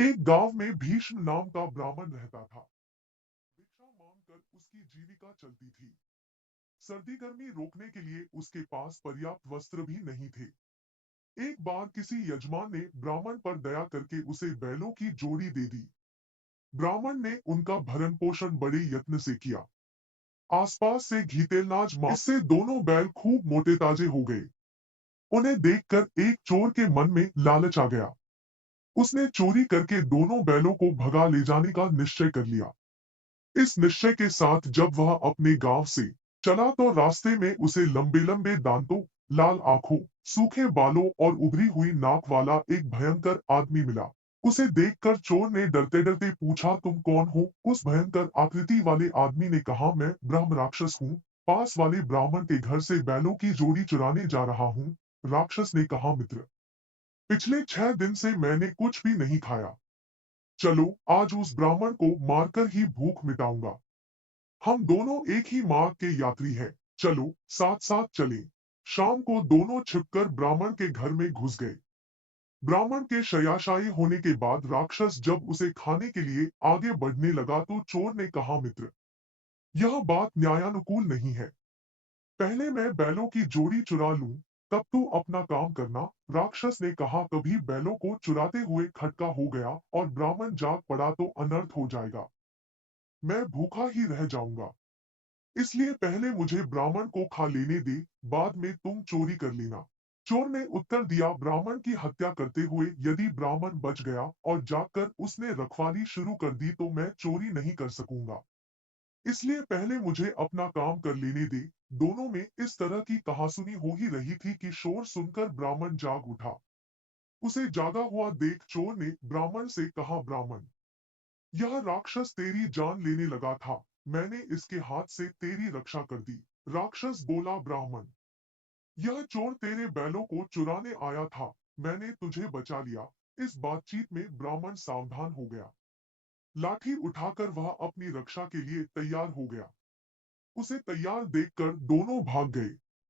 एक गांव में भीष्म नाम का ब्राह्मण रहता था। भिक्षा मांगकर उसकी जीविका चलती थी। सर्दी गर्मी रोकने के लिए उसके पास पर्याप्त वस्त्र भी नहीं थे। एक बार किसी यजमान ने ब्राह्मण पर दया करके उसे बैलों की जोड़ी दे दी। ब्राह्मण ने उनका भरण पोषण बड़े यत्न से किया। आसपास से घीतेलनाज इससे दोनों बैल खूब मोटे ताजे हो गए। उन्हें देखकर एक चोर के मन में लालच आ गया। उसने चोरी करके दोनों बैलों को भगा ले जाने का निश्चय कर लिया। इस निश्चय के साथ जब वह अपने गांव से चला तो रास्ते में उसे लंबे लंबे दांतों, लाल आंखों, सूखे बालों और उभरी हुई नाक वाला एक भयंकर आदमी मिला। उसे देखकर चोर ने डरते डरते पूछा, तुम कौन हो? उस भयंकर आकृति वाले आदमी ने कहा, मैं ब्रह्म राक्षस हूँ। पास वाले ब्राह्मण के घर से बैलों की जोड़ी चुराने जा रहा हूँ। राक्षस ने कहा, मित्र, पिछले 6 दिन से मैंने कुछ भी नहीं खाया। चलो आज उस ब्राह्मण को मारकर ही भूख मिटाऊंगा। हम दोनों एक ही मार्ग के यात्री हैं। चलो साथ साथ चलें। शाम को दोनों छिपकर ब्राह्मण के घर में घुस गए। ब्राह्मण के शय्याशायी होने के बाद राक्षस जब उसे खाने के लिए आगे बढ़ने लगा तो चोर ने कहा, मित्र, यह बात न्यायानुकूल नहीं है। पहले मैं बैलों की जोड़ी चुरा लूं, तब तू अपना काम करना। राक्षस ने कहा, कभी बैलों को चुराते हुए खटका हो गया और ब्राह्मण जाग पड़ा तो अनर्थ हो जाएगा। मैं भूखा ही रह जाऊंगा। इसलिए पहले मुझे ब्राह्मण को खा लेने दे, बाद में तुम चोरी कर लेना। चोर ने उत्तर दिया, ब्राह्मण की हत्या करते हुए यदि ब्राह्मण बच गया और जाकर उसने रखवाली शुरू कर दी तो मैं चोरी नहीं कर सकूंगा। इसलिए पहले मुझे अपना काम कर लेने दे। दोनों में इस तरह की कहासुनी हो ही रही थी कि शोर सुनकर ब्राह्मण जाग उठा। उसे जागा हुआ देख चोर ने ब्राह्मण से कहा, ब्राह्मण, यह राक्षस तेरी जान लेने लगा था। मैंने इसके हाथ से तेरी रक्षा कर दी। राक्षस बोला, ब्राह्मण, यह चोर तेरे बैलों को चुराने आया था। मैंने तुझे बचा लिया। इस बातचीत में ब्राह्मण सावधान हो गया। लाठी उठाकर वह अपनी रक्षा के लिए तैयार हो गया। उसे तैयार देखकर दोनों भाग गए।